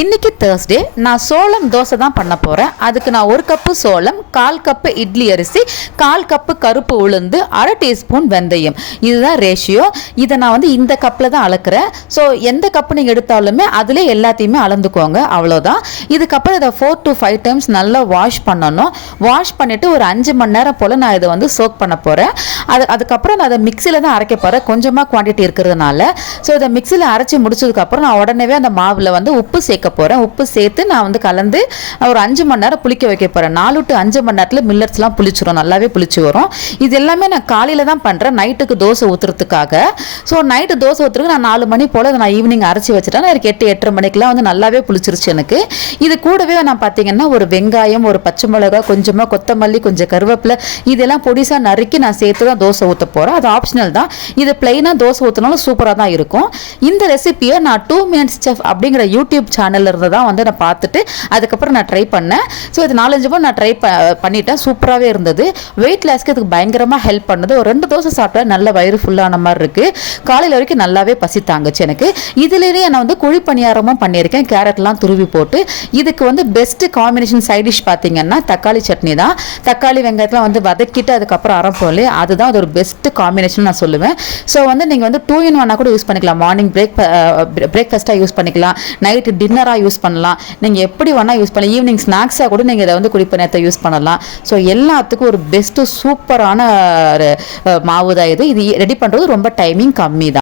இன்றைக்கி தேர்ஸ்டே நான் சோளம் தோசை தான் பண்ண போகிறேன். அதுக்கு நான் 1 கப்பு சோளம், 1/4 கப்பு இட்லி அரிசி, 1/4 கப்பு கருப்பு உளுந்து, 1/2 டீஸ்பூன் வெந்தயம், இதுதான் ரேஷியோ. இதை நான் வந்து இந்த கப்பில் தான் அளக்குறேன். ஸோ எந்த கப்பு நீங்கள் எடுத்தாலுமே அதில் எல்லாத்தையுமே அளந்துக்கோங்க, அவ்வளோதான். இதுக்கப்புறம் இதை 4 to 5 டைம்ஸ் நல்லா வாஷ் பண்ணணும். வாஷ் பண்ணிவிட்டு ஒரு 5 மணி நேரம் போல் நான் இதை வந்து சோக் பண்ண போகிறேன். அதுக்கப்புறம் நான் அதை மிக்சியில் தான் அரைக்க போகிறேன், கொஞ்சமாக குவான்டிட்டி இருக்கிறதுனால. ஸோ இதை மிக்சியில் அரைச்சி முடிச்சதுக்கப்புறம் நான் உடனே அந்த மாவில் வந்து உப்பு சேர்க்க போகிறேன். உப்பு சேர்த்து நான் வந்து கலந்து ஒரு 5 மணி நேரம் புளிக்க வைக்க போகிறேன். 4 to 5 மணி நேரத்தில் மில்லட்ஸ்லாம் புளிச்சிடும், நல்லாவே புளிச்சு வரும். இது எல்லாமே நான் காலையில் தான் பண்ணுறேன், நைட்டுக்கு தோசை ஊற்றுறதுக்காக. ஸோ நைட்டு தோசை ஊற்றுறதுக்கு நான் 4 மணி போல் நான் ஈவினிங் அரைச்சி வச்சுட்டேன். எனக்கு 8-8:30 மணிக்கெலாம் வந்து நல்லாவே புளிச்சிருச்சு எனக்கு. இது கூடவே நான் பார்த்தீங்கன்னா ஒரு வெங்காயம், ஒரு பச்சை மிளகாய், கொஞ்சமாக கொத்தமல்லி, கொஞ்சம் கருவேப்பிலை, இதெல்லாம் பொடிசாக நறுக்கி நான் சேர்த்து தான் தோசை ஊற்ற போகிறேன். அது ஆப்ஷனல் தான். இது பிளைனாக தோசை ஊற்றினாலும் சூப்பராக தான் இருக்கும். இந்த ரெசிபியை நான் 2 Minutes Chef அப்படிங்கிற யூடியூப் சேனலில் இருந்து தான் வந்து நான் பார்த்துட்டு அதுக்கப்புறம் நான் ட்ரை பண்ணேன். ஸோ இது 4-5 முறை நான் ட்ரை பண்ணிட்டேன், சூப்பராகவே இருந்தது. வெயிட் லாஸ்க்கு இதுக்கு பயங்கரமாக ஹெல்ப் பண்ணுது. ஒரு 2 தோசை சாப்பிட்டா நல்ல வயிறு ஃபுல்லான மாதிரி இருக்குது. காலையில் வரைக்கும் நல்லாவே பசி தாங்குச்சு எனக்கு. இதுலேயே நான் வந்து குழி பணியாரமும் பண்ணியிருக்கேன், கேரட்லாம் துருவி போட்டு. இதுக்கு வந்து பெஸ்ட்டு காம்பினேஷன் சைட் டிஷ் பார்த்தீங்கன்னா தக்காளி சட்னி தான். தக்காளி வெங்காயத்தெலாம் வந்து வதக்கிட்டு அதுக்கப்புறம் அரைப்போம், அதுதான் அது ஒரு பெஸ்ட்டு காம்பினேஷன் நான் சொல்லுவேன். ஸோ வந்து நீங்கள் வந்து 2 in 1 கூட யூஸ் பண்ணிக்கலாம். மார்னிங் பிரேக்ஃபாஸ்ட்டாக யூஸ் பண்ணிக்கலாம், நைட்டு டின்னராக யூஸ் பண்ணலாம், நீங்கள் எப்படி வேணால் யூஸ் பண்ணலாம். ஈவினிங் ஸ்நாக்ஸாக கூட நீங்கள் இதை வந்து குடிப்பணியத்தை யூஸ் பண்ணலாம். ஸோ எல்லாத்துக்கும் ஒரு பெஸ்ட்டு சூப்பரான மாவு தான் இது. இது ரெடி பண்ணுறது ரொம்ப டைமிங் கம்மி தான்.